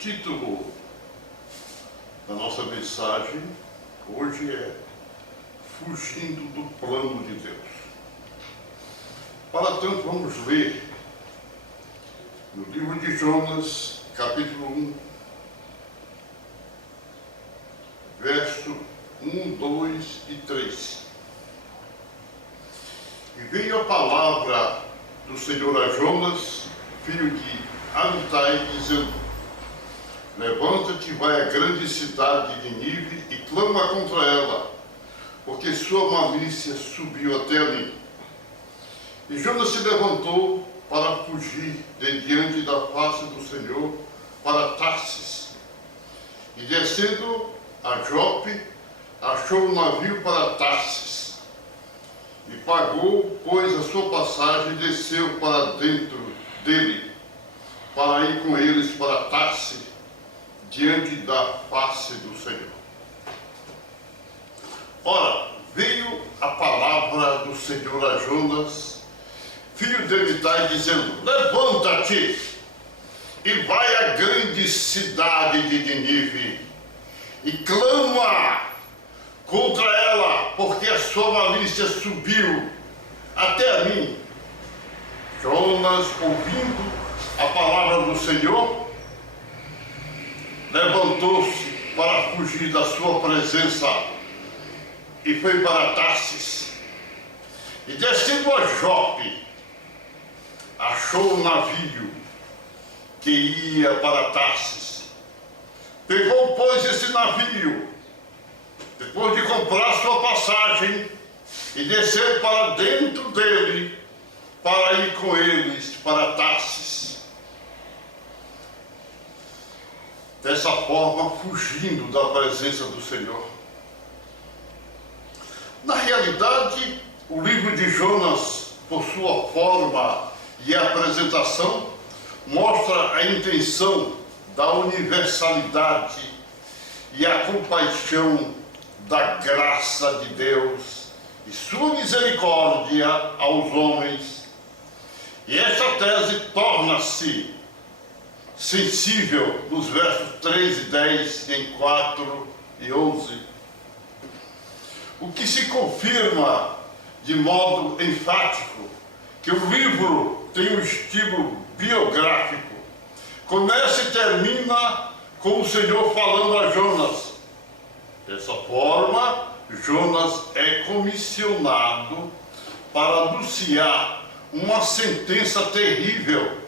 título da nossa mensagem hoje é Fugindo do Plano de Deus. Para tanto, vamos ler no livro de Jonas, capítulo 1, verso 1, 2 e 3. E veio a palavra do Senhor a Jonas, filho de Amitai, dizendo: levanta-te, vai à grande cidade de Nínive e clama contra ela, porque sua malícia subiu até a mim. E Jonas se levantou para fugir de diante da face do Senhor para Tarsis. E descendo a Jope, achou um navio para Tarsis. E pagou, pois, a sua passagem e desceu para dentro dele, para ir com eles para Tarsis, diante da face do Senhor. Ora, veio a palavra do Senhor a Jonas, filho de Amitai, dizendo: levanta-te e vai à grande cidade de Nínive e clama contra ela, porque a sua malícia subiu até a mim. Jonas, ouvindo a palavra do Senhor, levantou-se para fugir da sua presença e foi para Tarsis. E descendo a Jope, achou um navio que ia para Tarsis. Pegou, pois, esse navio, depois de comprar sua passagem, e descer para dentro dele, para ir com eles para Tarsis. Dessa forma, fugindo da presença do Senhor. Na realidade, o livro de Jonas, por sua forma e apresentação, mostra a intenção da universalidade e a compaixão da graça de Deus e sua misericórdia aos homens. E esta tese torna-se sensível nos versos 3 e 10, em 4 e 11. O que se confirma de modo enfático que o livro tem um estilo biográfico. Começa e termina com o Senhor falando a Jonas. Dessa forma, Jonas é comissionado para anunciar uma sentença terrível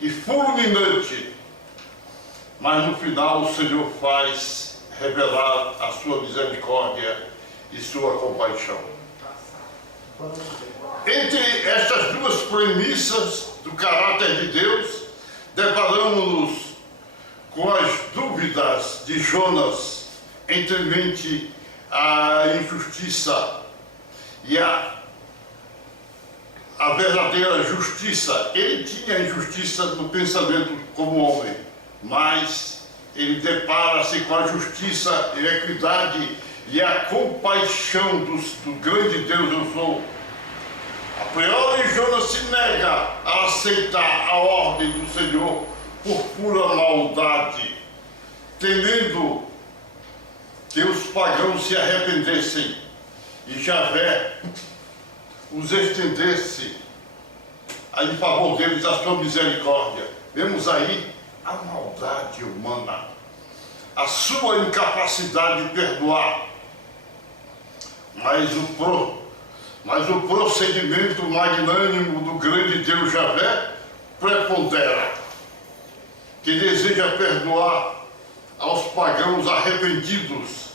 e fulminante, mas no final o Senhor faz revelar a sua misericórdia e sua compaixão. Entre estas duas premissas do caráter de Deus, deparamos-nos com as dúvidas de Jonas entre a injustiça e a verdadeira justiça. Ele tinha injustiça no pensamento como homem, mas ele depara-se com a justiça e a equidade e a compaixão do grande Deus eu sou. A priori, Jonas se nega a aceitar a ordem do Senhor por pura maldade, temendo que os pagãos se arrependessem e Javé os estendesse em favor deles a sua misericórdia. Vemos aí a maldade humana, a sua incapacidade de perdoar, mas o procedimento magnânimo do grande Deus Javé prepondera, que deseja perdoar aos pagãos arrependidos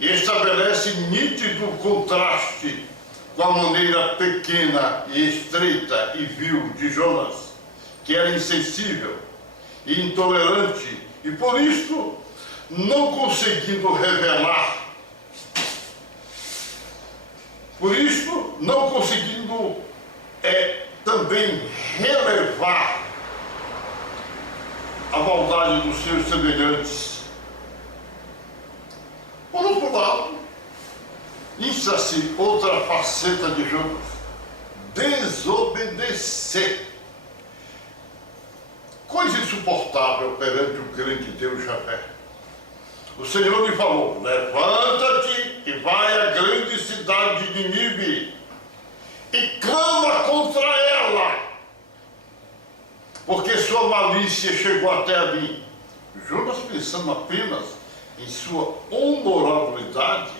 e estabelece nítido contraste com a maneira pequena e estreita e vil de Jonas, que era insensível e intolerante e por isso não conseguindo revelar, também relevar a maldade dos seus semelhantes. Por outro lado, insta-se outra faceta de Jonas: desobedecer. Coisas insuportável perante o grande Deus Javé. O Senhor lhe falou: levanta-te e vai à grande cidade de Nínive e clama contra ela, porque sua malícia chegou até a mim. Jonas, pensando apenas em sua honorabilidade,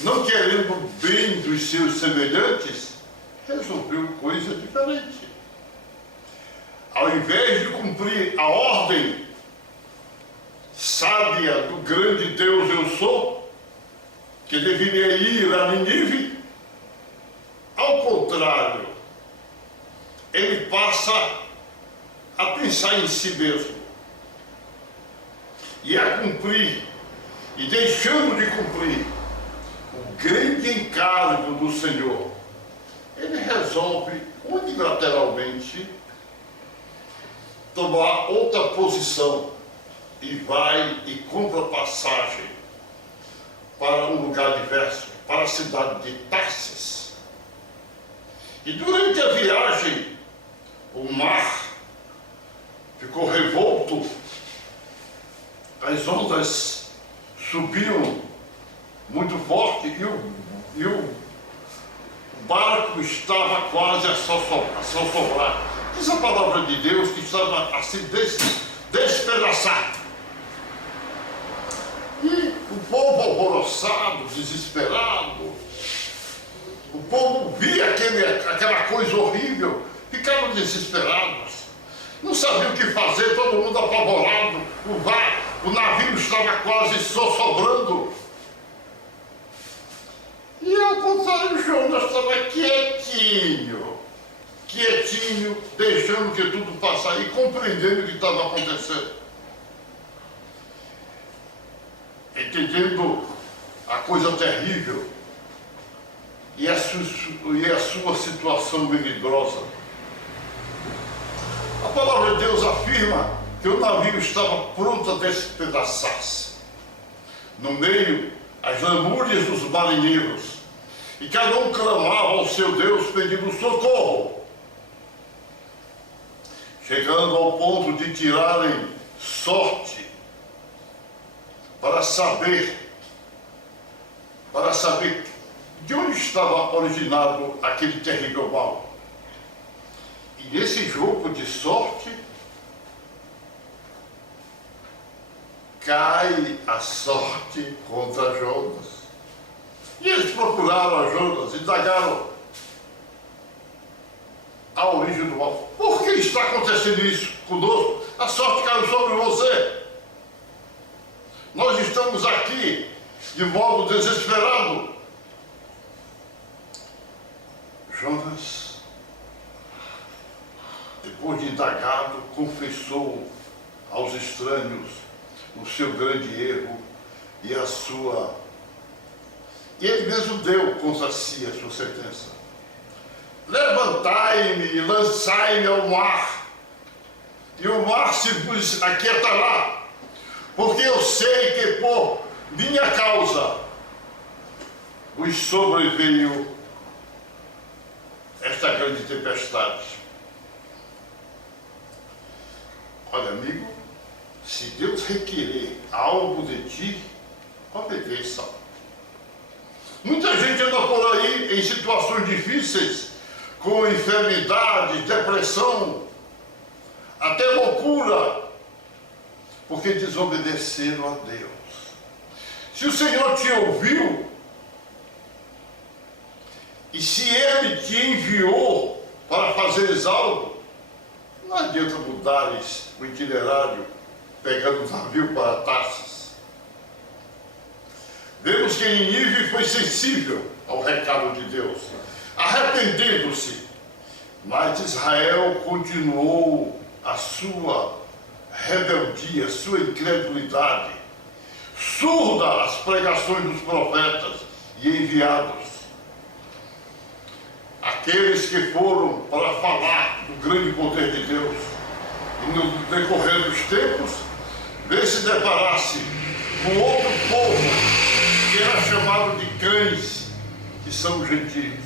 não querendo o bem dos seus semelhantes, resolveu coisa diferente. Ao invés de cumprir a ordem sábia do grande Deus eu sou, que deveria ir a Nínive, ao contrário, ele passa a pensar em si mesmo e a cumprir, e deixando de cumprir o grande encargo do Senhor, ele resolve unilateralmente tomar outra posição e vai e compra passagem para um lugar diverso, para a cidade de Tarsis. E durante a viagem, o mar ficou revolto, as ondas subiam muito forte e o barco estava quase a sossobrar. Diz a palavra de Deus que estava a se despedaçar. E o povo alvoroçado, desesperado, o povo via aquela coisa horrível, ficaram desesperados, não sabiam o que fazer, todo mundo apavorado, o navio estava quase sossobrando. E ao contrário, Jonas estava quietinho, deixando que tudo passasse e compreendendo o que estava acontecendo. Entendendo a coisa terrível e a sua situação melindrosa. A palavra de Deus afirma que o navio estava pronto a despedaçar-se. No meio, as lamúrias dos marinheiros, e cada um clamava ao seu Deus pedindo socorro, chegando ao ponto de tirarem sorte para saber de onde estava originado aquele terrível mal. E nesse jogo de sorte, cai a sorte contra Jonas. E eles procuraram a Jonas, indagaram a origem do mal. Por que está acontecendo isso conosco? A sorte caiu sobre você. Nós estamos aqui de modo desesperado. Jonas, depois de indagado, confessou aos estranhos o seu grande erro e ele mesmo deu contra si a sua sentença. Levantai-me e lançai-me ao mar, e o mar se vos aquietará, porque eu sei que por minha causa vos sobreveio esta grande tempestade. Olha, amigo, se Deus requerer algo de ti, obedeça. Muita gente anda por aí em situações difíceis, com enfermidade, depressão, até loucura, porque desobedeceram a Deus. Se o Senhor te ouviu, e se Ele te enviou para fazeres algo, não adianta mudares o itinerário, pegando o navio para Tarsis. Vemos que Nínive foi sensível ao recado de Deus, arrependendo-se, mas Israel continuou a sua rebeldia, sua incredulidade, surda às pregações dos profetas e enviados. Aqueles que foram para falar do grande poder de Deus, e no decorrer dos tempos, veio se deparasse com outro povo, que era chamado de cães, que são gentios.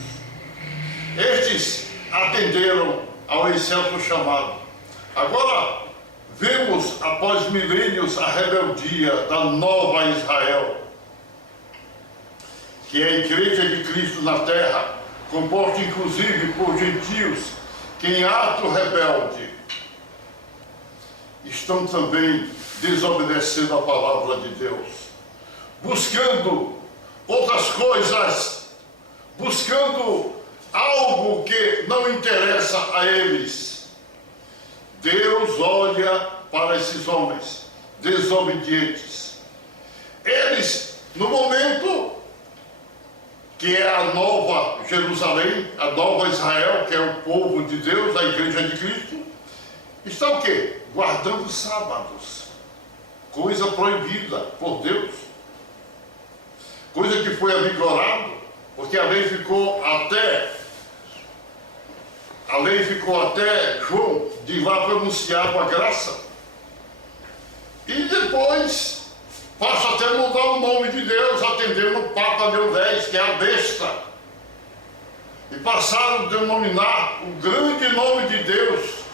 Estes atenderam ao excelso chamado. Agora, vê após milênios, a rebeldia da nova Israel, que é a Igreja de Cristo na Terra, composta inclusive por gentios que em ato rebelde estão também desobedecendo a palavra de Deus, buscando outras coisas, buscando algo que não interessa a eles. Deus olha para esses homens desobedientes. Eles, no momento que é a nova Jerusalém, a nova Israel, que é o povo de Deus, a Igreja de Cristo, estão o quê? Guardando sábados, coisa proibida por Deus, coisa que foi avigorada, porque a lei ficou até João de lá pronunciar a graça, e depois passa até mudar o nome de Deus, atendendo o Papa Leão X, que é a besta, e passaram a denominar o grande nome de Deus,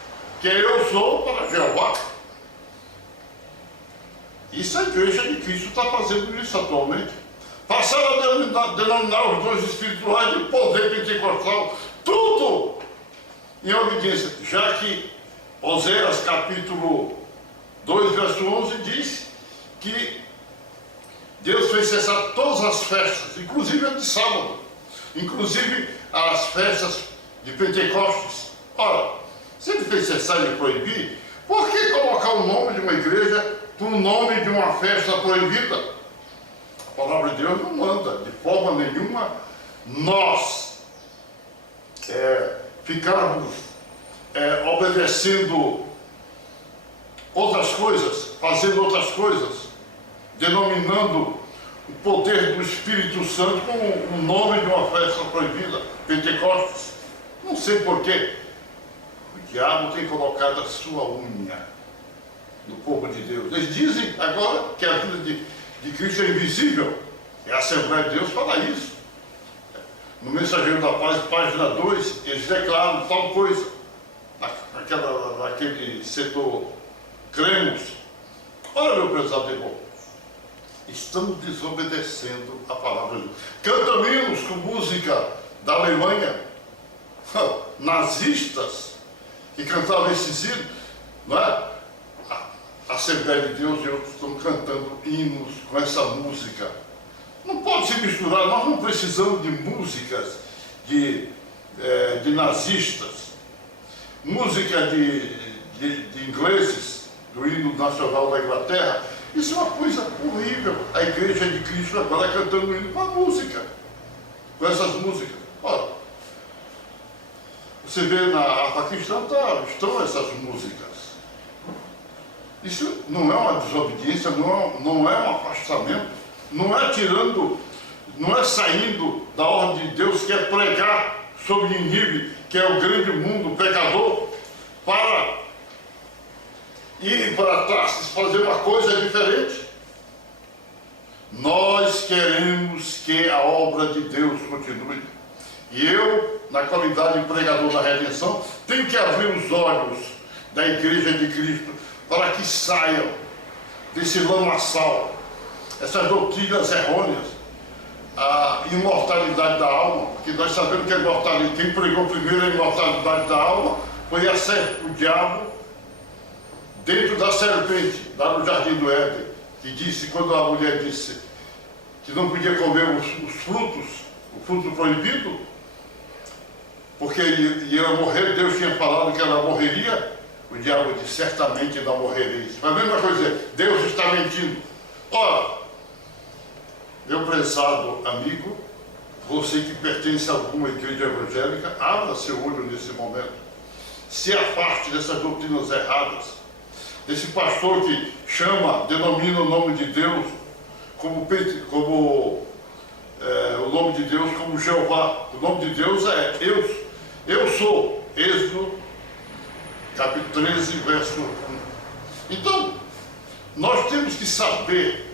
que é Eu Sou, para Jeová. Isso a Igreja de Cristo está fazendo isso atualmente. Passaram a denominar os dons espirituais de poder pentecostal, tudo em obediência, já que Oséias capítulo 2, verso 11 diz que Deus fez cessar todas as festas, inclusive a de sábado, inclusive as festas de Pentecostes. Ora, se ele fez cessar e proibir, por que colocar o nome de uma igreja com o nome de uma festa proibida? A palavra de Deus não manda, de forma nenhuma, nós ficarmos obedecendo outras coisas, fazendo outras coisas, denominando o poder do Espírito Santo como o nome de uma festa proibida, Pentecostes. Não sei porquê. O diabo tem colocado a sua unha no povo de Deus. Eles dizem agora que a vida de Cristo é invisível. É a Assembleia de Deus fala isso. No Mensageiro da Paz, página 2, eles declaram tal coisa. Naquele setor cremos. Olha, meu prezado irmão, estamos desobedecendo a palavra de Deus. Cantamos hinos com música da Alemanha, nazistas, que cantavam esses hinos, não é? A Assembleia de Deus e outros estão cantando hinos com essa música. Não pode se misturar, nós não precisamos de músicas de nazistas, música de ingleses, do hino nacional da Inglaterra. Isso é uma coisa horrível. A Igreja de Cristo agora cantando hino com a música, com essas músicas. Olha, você vê na harpa cristã, estão essas músicas. Isso não é uma desobediência, não é um afastamento, não é não é saindo da ordem de Deus, que é pregar sobre Nínive, que é o grande mundo pecador, para ir para trás, fazer uma coisa diferente. Nós queremos que a obra de Deus continue. E eu, na qualidade de pregador da redenção, tenho que abrir os olhos da Igreja de Cristo para que saiam desse lamaçal, essas doutrinas errôneas, a imortalidade da alma, porque nós sabemos que a imortalidade, quem pregou primeiro a imortalidade da alma foi o diabo, dentro da serpente, lá no Jardim do Éden, que disse, quando a mulher disse que não podia comer os frutos, o fruto proibido, porque ia morrer, Deus tinha falado que ela morreria, o diabo disse, certamente não morrereis. Mas a mesma coisa, Deus está mentindo. Ora, meu prezado amigo, você que pertence a alguma igreja evangélica, abra seu olho nesse momento. Se afaste dessas doutrinas erradas, desse pastor que denomina o nome de Deus como o nome de Deus como Jeová. O nome de Deus é Eu Sou. Êxodo, capítulo 13, verso 1. Então, nós temos que saber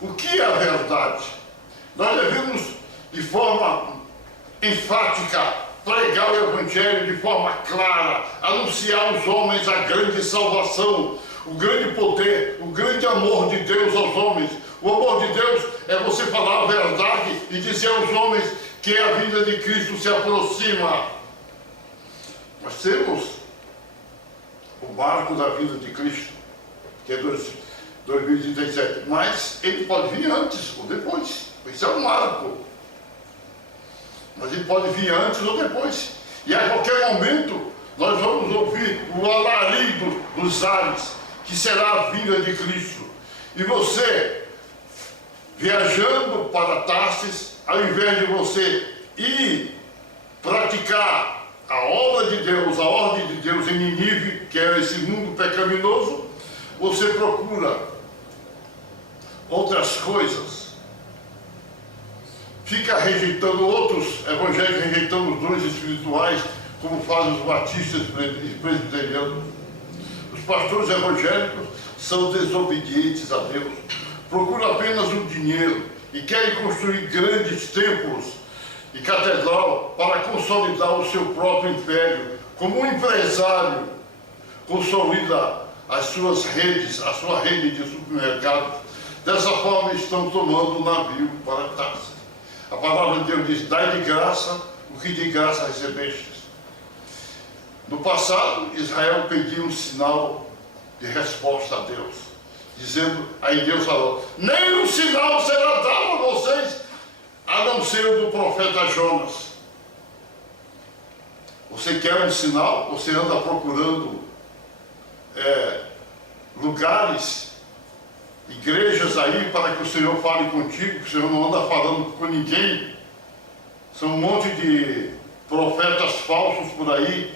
o que é a verdade. Nós devemos, de forma enfática, pregar o Evangelho de forma clara, anunciar aos homens a grande salvação, o grande poder, o grande amor de Deus aos homens. O amor de Deus é você falar a verdade e dizer aos homens que a vinda de Cristo se aproxima. Nós temos o marco da vinda de Cristo, que é 2037, mas ele pode vir antes ou depois. Esse é um marco. Mas ele pode vir antes ou depois. E a qualquer momento nós vamos ouvir o alarido dos ares, que será a vinda de Cristo. E você, viajando para Tarsis, ao invés de você ir praticar a obra de Deus, a ordem de Deus em Nínive, que é esse mundo pecaminoso, você procura outras coisas. Fica rejeitando outros evangelhos, rejeitando os dons espirituais, como fazem os batistas e presbiterianos. Os pastores evangélicos são desobedientes a Deus, procuram apenas o dinheiro e querem construir grandes templos e catedral para consolidar o seu próprio império. Como um empresário consolida as suas redes, a sua rede de supermercados, dessa forma estão tomando o navio para Tarsis. A palavra de Deus diz: dai de graça o que de graça recebestes. No passado, Israel pedia um sinal de resposta a Deus, dizendo, aí Deus falou: nenhum sinal será dado a vocês, a não ser o do profeta Jonas. Você quer um sinal? Você anda procurando lugares, igrejas aí para que o Senhor fale contigo, que o Senhor não anda falando com ninguém. São um monte de profetas falsos por aí,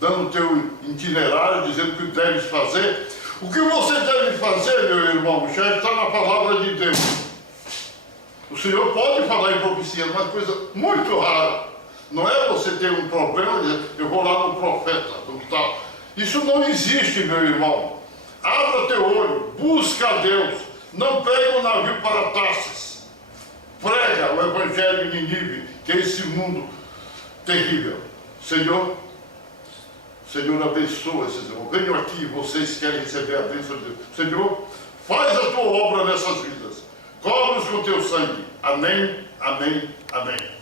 dando o teu itinerário, dizendo o que deves fazer. O que você deve fazer, meu irmão, já está na palavra de Deus. O Senhor pode falar em profecia, mas coisa muito rara. Não é você ter um problema e dizer, eu vou lá no profeta, no tal. Isso não existe, meu irmão. Abra teu olho, busca a Deus. Não pegue o navio para Tarsis. Prega o Evangelho em Nínive, que é esse mundo terrível. Senhor abençoa esses irmãos. Venham aqui, vocês querem receber a bênção de Deus. Senhor, faz a tua obra nessas vidas. Cobre-os com teu sangue. Amém, amém, amém.